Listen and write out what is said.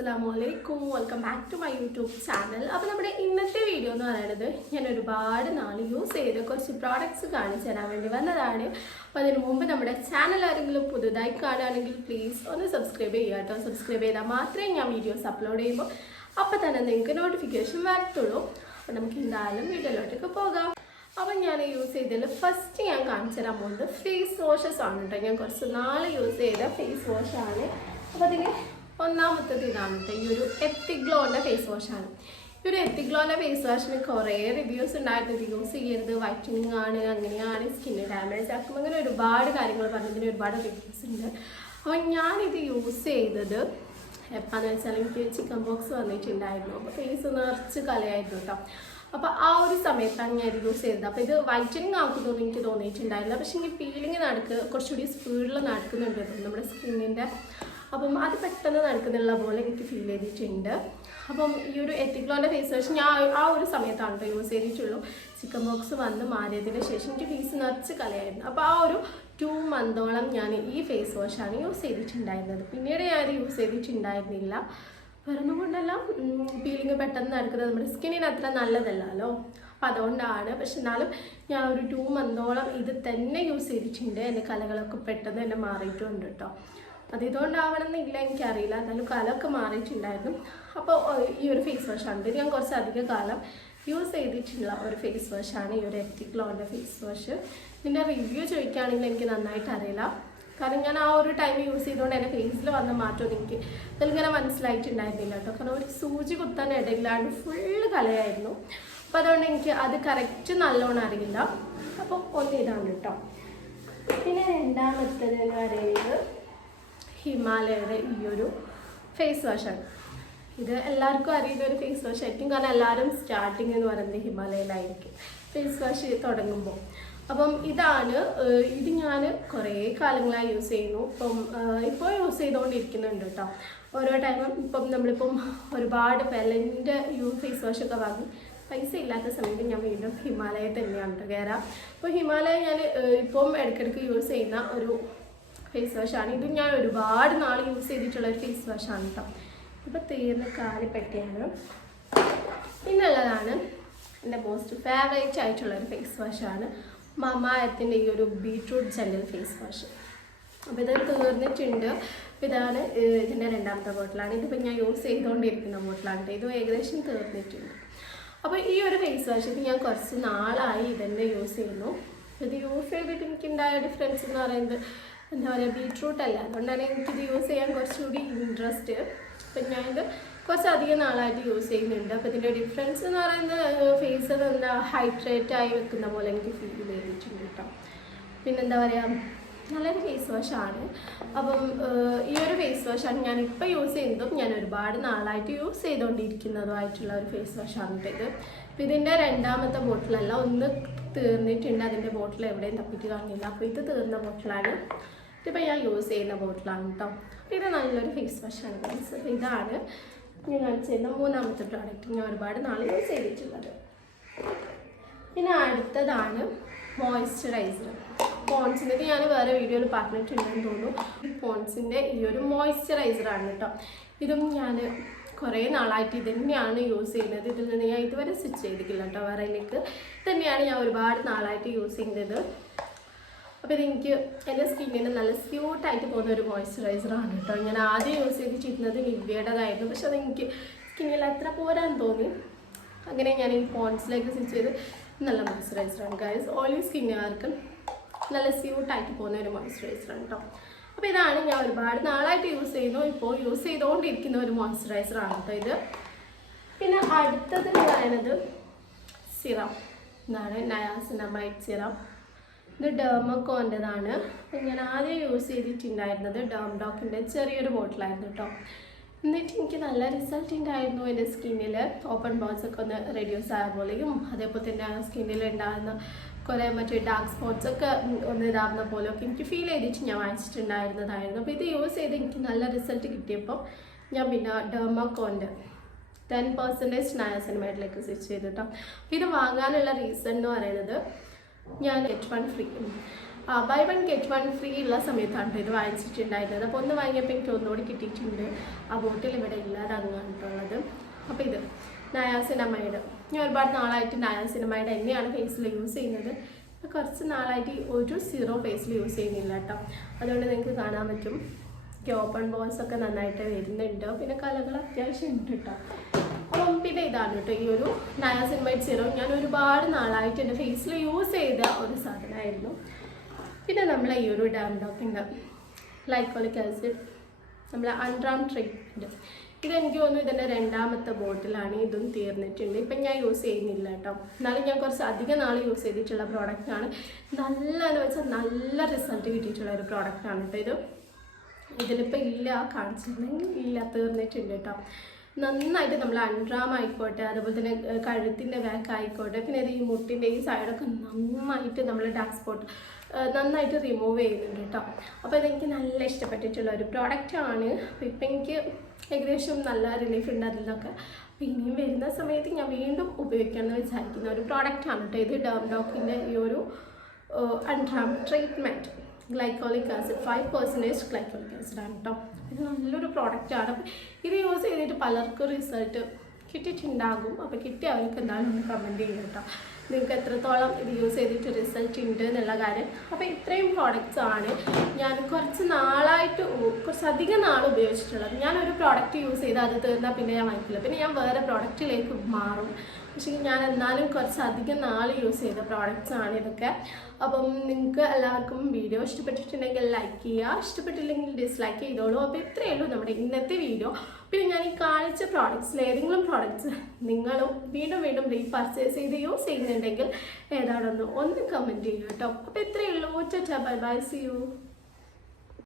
അസ്സലാമു അലൈക്കും welcome back to my YouTube channel അപ്പോൾ നമ്മുടെ ഇന്നത്തെ വീഡിയോ എന്ന് പറയുന്നത് ഞാൻ ഒരുപാട് നാൾ യൂസ് ചെയ്ത കുറച്ച് പ്രോഡക്റ്റ്സ് കാണിച്ചു തരാൻ വേണ്ടി വന്നതാണ്. അപ്പോൾ അതിന് മുമ്പ് നമ്മുടെ ചാനൽ ആരെങ്കിലും പുതുതായി കാണുകയാണെങ്കിൽ പ്ലീസ് ഒന്ന് സബ്സ്ക്രൈബ് ചെയ്യുക കേട്ടോ. സബ്സ്ക്രൈബ് ചെയ്താൽ മാത്രമേ ഞാൻ വീഡിയോസ് അപ്ലോഡ് ചെയ്യുമ്പോൾ അപ്പോൾ തന്നെ നിങ്ങൾക്ക് നോട്ടിഫിക്കേഷൻ വരത്തുള്ളൂ. അപ്പോൾ നമുക്ക് എന്തായാലും വീഡിയോയിലോട്ടൊക്കെ പോകാം. അപ്പം ഞാൻ യൂസ് ചെയ്തതിൽ ഫസ്റ്റ് ഞാൻ കാണിച്ചു തരാൻ പോകുന്നത് ഫേസ് വാഷസ് ആണ് കേട്ടോ. ഞാൻ കുറച്ച് നാൾ യൂസ് ചെയ്ത ഫേസ് വാഷാണ് അപ്പോൾ അതിന് ഒന്നാമത്തത് ഇതാണ് ഈ ഒരു എത്തിഗ്ലോന്റെ ഫേസ് വാഷാണ് ഈ ഒരു എത്തിഗ്ലോന്റെ ഫേസ് വാഷിന് കുറേ റിവ്യൂസ് ഉണ്ടായിരുന്നു ഇത് യൂസ് ചെയ്യരുത് വൈറ്റനിങ് ആണ് അങ്ങനെയാണ് സ്കിന്ന് ഡാമേജ് ആക്കും അങ്ങനെ ഒരുപാട് കാര്യങ്ങൾ പറഞ്ഞതിന് ഒരുപാട് റിവ്യൂസ് ഉണ്ട്. അപ്പോൾ ഞാനിത് യൂസ് ചെയ്തത് എപ്പാന്ന് വെച്ചാൽ എനിക്ക് ചിക്കൻ ബോക്സ് വന്നിട്ടുണ്ടായിരുന്നു. അപ്പോൾ ഫേസ് നിറച്ച് കലയായിരുന്നു കേട്ടോ അപ്പോൾ ആ ഒരു സമയത്താണ് ഞാൻ യൂസ് ചെയ്തത്. അപ്പോൾ ഇത് വൈറ്റനിങ് ആക്കുന്നതെന്ന് എനിക്ക് തോന്നിയിട്ടുണ്ടായിരുന്നില്ല. പക്ഷേ എനിക്ക് പീലിംഗ് നടക്കുക കുറച്ചുകൂടി സ്പീഡിൽ നടക്കുന്നുണ്ട് നമ്മുടെ സ്കിന്നിന്റെ അപ്പം അത് പെട്ടെന്ന് നടക്കുന്നുള്ള പോലെ എനിക്ക് ഫീൽ ചെയ്തിട്ടുണ്ട്. അപ്പം ഈ ഒരു എത്തിക്ലോന്റെ ഫേസ് വാഷ് ഞാൻ ആ ഒരു സമയത്താണ് കേട്ടോ യൂസ് ചെയ്തിട്ടുള്ളൂ. ചിക്കൻ ബോക്സ് വന്ന് മാറിയതിന് ശേഷം എനിക്ക് ഫേസ് നിറച്ച് കലയായിരുന്നു അപ്പോൾ ആ ഒരു ടു മന്തോളം ഞാൻ ഈ ഫേസ് വാഷാണ് യൂസ് ചെയ്തിട്ടുണ്ടായിരുന്നത്. പിന്നീട് ഞാൻ യൂസ് ചെയ്തിട്ടുണ്ടായിരുന്നില്ല. വേറൊന്നും കൊണ്ടല്ല. പീലിംഗ് പെട്ടെന്ന് നടക്കുന്നത് നമ്മുടെ സ്കിന്നിന് അത്ര നല്ലതല്ലല്ലോ. അപ്പം അതുകൊണ്ടാണ്. പക്ഷെ എന്നാലും ഞാൻ ഒരു ടു മന്തോളം ഇത് തന്നെ യൂസ് ചെയ്തിട്ടുണ്ട്. എന്റെ കലകളൊക്കെ പെട്ടെന്ന് തന്നെ മാറിയിട്ടുണ്ട് കേട്ടോ അത് ഇതുകൊണ്ടാവണം എന്നില്ല എനിക്കറിയില്ല. എന്നാലും കാലമൊക്കെ മാറിയിട്ടുണ്ടായിരുന്നു. അപ്പോൾ ഈ ഒരു ഫേസ് വാഷാണ് ഇത് ഞാൻ കുറച്ച് അധിക കാലം യൂസ് ചെയ്തിട്ടുള്ള ഒരു ഫേസ് വാഷാണ് ഈ ഒരു എത്തിക്ലോണിന്റെ ഫേസ് വാഷ് ഇതിന്റെ റിവ്യൂ ചോദിക്കുകയാണെങ്കിൽ എനിക്ക് നന്നായിട്ട് അറിയില്ല. കാരണം ഞാൻ ആ ഒരു ടൈം യൂസ് ചെയ്തുകൊണ്ട് എന്റെ ഫേസിൽ വന്ന മാറ്റം എനിക്ക് അതിലിങ്ങനെ മനസ്സിലായിട്ടുണ്ടായിരുന്നില്ല കേട്ടോ. കാരണം ഒരു സൂചി കുത്താൻ ഇടയില്ലാണ്ട് ഫുള്ള് കലയായിരുന്നു. അപ്പോൾ അതുകൊണ്ട് എനിക്ക് അത് കറക്റ്റ് നല്ലോണം അറിയില്ല. അപ്പോൾ ഒന്ന് ഇതാണ് കേട്ടോ. പിന്നെ രണ്ടാമത്തേത് എന്ന് പറയുന്നത്? ഹിമാലയയുടെ ഈ ഒരു ഫേസ് വാഷാണ് ഇത് എല്ലാവർക്കും അറിയുന്ന ഒരു ഫേസ് വാഷ് ആയിരിക്കും. കാരണം എല്ലാവരും സ്റ്റാർട്ടിങ് എന്ന് പറയുന്നത് ഹിമാലയയിലായിരിക്കും. ഫേസ് വാഷ് തുടങ്ങുമ്പോൾ അപ്പം ഇതാണ് ഇത് ഞാൻ കുറേ കാലങ്ങളായി യൂസ് ചെയ്യുന്നു. ഇപ്പം ഇപ്പോൾ യൂസ് ചെയ്തുകൊണ്ടിരിക്കുന്നുണ്ട് കേട്ടോ ഓരോ ടൈമും ഇപ്പം നമ്മളിപ്പം ഒരുപാട് വിലന്റെ യൂ ഫേസ് വാഷ് ഒക്കെ വാങ്ങി പൈസ ഇല്ലാത്ത സമയത്ത് ഞാൻ വീണ്ടും ഹിമാലയ തന്നെയാണ് കേട്ടോ കയറാം അപ്പോൾ ഹിമാലയ ഞാൻ ഇപ്പം ഇടയ്ക്കിടയ്ക്ക് യൂസ് ചെയ്യുന്ന ഒരു ഫേസ് വാഷാണ് ഇത് ഞാൻ ഒരുപാട് നാൾ യൂസ് ചെയ്തിട്ടുള്ള ഒരു ഫേസ് വാഷാണ് കേട്ടോ ഇപ്പോൾ തീർന്ന കാലിപ്പറ്റിയാണ് പിന്നുള്ളതാണ് എന്റെ മോസ്റ്റ് ഫേവറേറ്റ് ആയിട്ടുള്ള ഒരു ഫേസ് വാഷാണ് മമായത്തിന്റെ ഈ ഒരു ബീട്രൂട്ട് ജെല്ലൽ ഫേസ് വാഷ് അപ്പോൾ ഇത് തീർന്നിട്ടുണ്ട്. ഇതാണ് ഇതിന്റെ രണ്ടാമത്തെ ബോട്ടിലാണ് ഇതിപ്പോൾ ഞാൻ യൂസ് ചെയ്തുകൊണ്ടിരിക്കുന്ന ബോട്ടിലാണ്. ഇത് ഏകദേശം തീർന്നിട്ടുണ്ട്. അപ്പോൾ ഈ ഒരു ഫേസ് വാഷ് ഇത് ഞാൻ കുറച്ച് നാളായി ഇതന്നെ യൂസ് ചെയ്യുന്നു. ഇത് യൂസ് ചെയ്തിട്ട് എനിക്കുണ്ടായ ഡിഫറൻസ് എന്ന് പറയുന്നത് എന്താ പറയുക ബീട്രൂട്ട് അല്ല. അതുകൊണ്ടാണ് എനിക്കിത് യൂസ് ചെയ്യാൻ കുറച്ചുകൂടി ഇൻട്രസ്റ്റ് അപ്പം ഞാനിത് കുറച്ചധികം നാളായിട്ട് യൂസ് ചെയ്യുന്നുണ്ട്. അപ്പോൾ ഇതിന്റെ ഡിഫറൻസ് എന്ന് പറയുന്നത് ഫേസ് എന്താ ഹൈഡ്രേറ്റ് ആയി വെക്കുന്ന പോലെ എനിക്ക് ഫീൽ ചെയ്തിട്ടുണ്ട് കേട്ടോ. പിന്നെന്താ പറയുക നല്ലൊരു ഫേസ് വാഷാണ് അപ്പം ഈ ഒരു ഫേസ് വാഷാണ് ഞാൻ ഇപ്പോൾ യൂസ് ചെയ്യുന്നതും ഞാൻ ഒരുപാട് നാളായിട്ട് യൂസ് ചെയ്തുകൊണ്ടിരിക്കുന്നതുമായിട്ടുള്ള ഒരു ഫേസ് വാഷാണ് ഇത് അപ്പം ഇതിന്റെ രണ്ടാമത്തെ ബോട്ടിലല്ല ഒന്ന് തീർന്നിട്ടുണ്ട്. അതിന്റെ ബോട്ടിൽ എവിടെയും തപ്പിച്ച് കാണില്ല അപ്പോൾ ഇത് തീർന്ന ബോട്ടിലാണ് ഇതിപ്പോൾ ഞാൻ യൂസ് ചെയ്യുന്ന ബോട്ടിലാണ് കേട്ടോ ഇത് നല്ലൊരു ഫേസ് വാഷാണ് ഗൈസ് അപ്പോൾ ഇതാണ് ഞാൻ കാണിച്ചു തരുന്ന മൂന്നാമത്തെ പ്രോഡക്റ്റ് ഞാൻ ഒരുപാട് നാൾ യൂസ് ചെയ്തിട്ടുള്ളത്. പിന്നെ അടുത്തതാണ് മോയ്സ്ചറൈസർ പോൺസിന്റെ ഞാൻ വേറെ വീഡിയോയിൽ പറഞ്ഞിട്ടുണ്ടെന്ന് തോന്നുന്നു. പോൺസിന്റെ ഈ ഒരു മോയ്സ്ചറൈസറാണ് കേട്ടോ ഇതും ഞാൻ കുറേ നാളായിട്ട് ഇത് തന്നെയാണ് യൂസ് ചെയ്യുന്നത്. ഇതിൽ നിന്ന് ഞാൻ ഇതുവരെ സ്വിച്ച് ചെയ്തിട്ടില്ല കേട്ടോ വേറെ വേറെയിലേക്ക് തന്നെയാണ് ഞാൻ ഒരുപാട് നാളായിട്ട് യൂസ് ചെയ്യുന്നത്. അപ്പോൾ ഇതെനിക്ക് എന്റെ സ്കിന്നിന് നല്ല സ്യൂട്ടായിട്ട് പോകുന്ന ഒരു മോയ്സ്ചറൈസറാണ് കേട്ടോ. ഞാൻ ആദ്യം യൂസ് ചെയ്ത് ചിരുന്നത് നിവ്യയുടേതായിരുന്നു. പക്ഷെ അതെനിക്ക് സ്കിന്നിൽ അത്ര പോരാൻ തോന്നി. അങ്ങനെ ഞാൻ ഈ പോൺസിലേക്ക് സ്വിച്ച് ചെയ്ത് നല്ല മോയ്സ്ചറൈസറാണ് ഗൈസ് ഓയിലി സ്കിന്നുകാർക്ക് നല്ല സ്യൂട്ടായിട്ട് പോകുന്ന ഒരു മോയ്സ്ചറൈസറാണ് കേട്ടോ. അപ്പോൾ ഇതാണ് ഞാൻ ഒരുപാട് നാളായിട്ട് യൂസ് ചെയ്യുന്നു. ഇപ്പോൾ യൂസ് ചെയ്തുകൊണ്ടിരിക്കുന്ന ഒരു മോയ്സ്ചറൈസറാണ് കേട്ടോ ഇത്. പിന്നെ അടുത്തത് പറയുന്നത് സിറം ഇതാണ് നയാസിനമൈറ്റ് സിറം ഇത് ഡേമക്കോന്റെതാണ് ഞാൻ ആദ്യം യൂസ് ചെയ്തിട്ടുണ്ടായിരുന്നത് ഡേം ഡോക്കിന്റെ ചെറിയൊരു ബോട്ടിലായിരുന്നു കേട്ടോ എന്നിട്ട് എനിക്ക് നല്ല റിസൾട്ട് ഉണ്ടായിരുന്നു എന്റെ സ്കിന്നിൽ ഓപ്പൺ ബോൾസ് ഒക്കെ ഒന്ന് റെഡ്യൂസ് ആയ പോലെയും അതേപോലെ തന്നെ ആ സ്കിന്നിൽ ഉണ്ടാകുന്ന കുറേ മറ്റേ ഡാർക്ക് സ്പോട്ട്സ് ഒക്കെ ഒന്ന് ഇതാവുന്ന പോലെയൊക്കെ എനിക്ക് ഫീൽ ചെയ്തിട്ട് ഞാൻ വാങ്ങിച്ചിട്ടുണ്ടായിരുന്നതായിരുന്നു. അപ്പോൾ ഇത് യൂസ് ചെയ്ത് എനിക്ക് നല്ല റിസൾട്ട് കിട്ടിയപ്പോൾ ഞാൻ പിന്നെ ഡെർമക്കോന്റെ ടെൻ പെർസെന്റേജ് നയാസിനിമേറ്റിലേക്ക് സ്വിച്ച് ചെയ്തു കേട്ടോ അപ്പോൾ ഇത് വാങ്ങാനുള്ള റീസൺ എന്ന് പറയുന്നത് ഞാൻ H one free buy one get one free ഉള്ള സമയത്താണ് ഇത് വാങ്ങിച്ചിട്ടുണ്ടായിരുന്നത്. അപ്പോൾ ഒന്ന് വാങ്ങിയപ്പോൾ എനിക്ക് ഒന്നുകൂടി കിട്ടിയിട്ടുണ്ട്. ആ ബോട്ടിൽ ഇവിടെ ഉള്ളത് അപ്പോൾ ഇത് നയാസിനമൈഡ് ഞാൻ ഒരുപാട് നാളായിട്ട് നയാസിനമൈഡ് എന്നെയാണ് ഫേസിൽ യൂസ് ചെയ്യുന്നത്. കുറച്ച് നാളായിട്ട് ഒരു സീറോ ഫേസിൽ യൂസ് ചെയ്യുന്നില്ല കേട്ടോ. അതുകൊണ്ട് നിങ്ങൾക്ക് കാണാൻ പറ്റും. ഓപ്പൺ ബോൾസ് ഒക്കെ നന്നായിട്ട് വരുന്നുണ്ട്. പിന്നെ കലകൾ അത്യാവശ്യം ഉണ്ട് കേട്ടോ. പിന്നെ ഇതാണ് കേട്ടോ ഈ ഒരു നയാസിൻമൈറ്റ് സീറോ ഞാൻ ഒരുപാട് നാളായിട്ട് എന്റെ ഫേസിൽ യൂസ് ചെയ്ത ഒരു സാധനമായിരുന്നു. പിന്നെ നമ്മൾ ഈ ഒരു ഡാംഡോക്കിന്റെ ലൈക്കോളിക് ആസിഡ് നമ്മളെ അൺഡ്രാം ട്രീറ്റ്മെന്റ് ഇതെനിക്ക് തോന്നുന്നു ഇതിന്റെ രണ്ടാമത്തെ ബോട്ടിലാണ് ഇതും തീർന്നിട്ടുണ്ട്. ഇപ്പം ഞാൻ യൂസ് ചെയ്യുന്നില്ല കേട്ടോ. എന്നാലും ഞാൻ കുറച്ച് അധികം നാൾ യൂസ് ചെയ്തിട്ടുള്ള പ്രോഡക്റ്റാണ് നല്ല എന്ന് വെച്ചാൽ നല്ല റിസൾട്ട് കിട്ടിയിട്ടുള്ള ഒരു പ്രോഡക്റ്റാണ് കേട്ടോ ഇത്. ഇതിലിപ്പോൾ ഇല്ല കാണിച്ചിരുന്നെങ്കിൽ ഇല്ല തീർന്നിട്ടുണ്ട് കേട്ടോ. നന്നായിട്ട് നമ്മൾ അൺഡ്രാം ആയിക്കോട്ടെ അതുപോലെ തന്നെ കഴുത്തിന്റെ ബാക്ക് ആയിക്കോട്ടെ പിന്നെ ഈ മുട്ടിന്റെ ഈ സൈഡൊക്കെ നന്നായിട്ട് നമ്മൾ ഡാർക്ക് സ്പോട്ട് നന്നായിട്ട് റിമൂവ് ചെയ്യുന്നുണ്ട് കേട്ടോ. അപ്പോൾ ഇതെനിക്ക് നല്ല ഇഷ്ടപ്പെട്ടിട്ടുള്ള ഒരു പ്രോഡക്റ്റാണ് അപ്പോൾ ഇപ്പം എനിക്ക് ഏകദേശം നല്ല റിലീഫ് ഉണ്ട് അതിൽ നിന്നൊക്കെ അപ്പോൾ ഇനിയും വരുന്ന സമയത്ത് ഞാൻ വീണ്ടും ഉപയോഗിക്കാമെന്ന് വിചാരിക്കുന്ന ഒരു പ്രോഡക്റ്റാണ് കേട്ടോ ഇത് ഡേം ഡോക്കിന്റെ ഈ ഒരു അൺഡ്രാം treatment glycolic acid five percentage glycolic ആസിഡാണ് കേട്ടോ. ഇത് നല്ലൊരു പ്രോഡക്റ്റാണ് ഇത് യൂസ് ചെയ്തിട്ട് പലർക്കും റിസൾട്ട് കിട്ടിയിട്ടുണ്ടാകും. അപ്പോൾ കിട്ടിയ അവർക്ക് എന്തായാലും ഒന്ന് കമന്റ് ചെയ്യട്ടോ നിങ്ങൾക്ക് എത്രത്തോളം ഇത് യൂസ് ചെയ്തിട്ട് റിസൾട്ട് ഉണ്ട് എന്നുള്ള കാര്യം. അപ്പോൾ ഇത്രയും പ്രോഡക്റ്റ്സ് ആണ് ഞാൻ കുറച്ച് നാളായിട്ട് കുറച്ചധികം നാൾ ഉപയോഗിച്ചിട്ടുള്ളത്. ഞാൻ ഒരു പ്രോഡക്റ്റ് യൂസ് ചെയ്ത് അത് തീർന്നാൽ പിന്നെ ഞാൻ വാങ്ങിക്കില്ല. പിന്നെ ഞാൻ വേറെ പ്രോഡക്റ്റിലേക്ക് മാറും. പക്ഷേ ഞാൻ എന്നാലും കുറച്ച് അധികം നാൾ യൂസ് ചെയ്ത പ്രോഡക്റ്റ്സ് ആണ് ഇതൊക്കെ. അപ്പം നിങ്ങൾക്ക് എല്ലാവർക്കും വീഡിയോ ഇഷ്ടപ്പെട്ടിട്ടുണ്ടെങ്കിൽ ലൈക്ക് ചെയ്യുക. ഇഷ്ടപ്പെട്ടില്ലെങ്കിൽ ഡിസ്ലൈക്ക് ചെയ്തോളൂ. അപ്പോൾ ഇത്രയേ ഉള്ളൂ നമ്മുടെ ഇന്നത്തെ വീഡിയോ പിന്നെ ഞാൻ ഈ കാണിച്ച പ്രോഡക്റ്റ്സിൽ ഏതെങ്കിലും പ്രോഡക്റ്റ്സ് നിങ്ങളും വീണ്ടും വീണ്ടും റീപർച്ചേസ് ചെയ്ത് യൂസ് ചെയ്യുന്നുണ്ടെങ്കിൽ ഏതാണെന്ന് ഒന്ന് കമന്റ് ചെയ്യുക കേട്ടോ. അപ്പോൾ ഇത്രയേ ഉള്ളൂ. Bye bye C U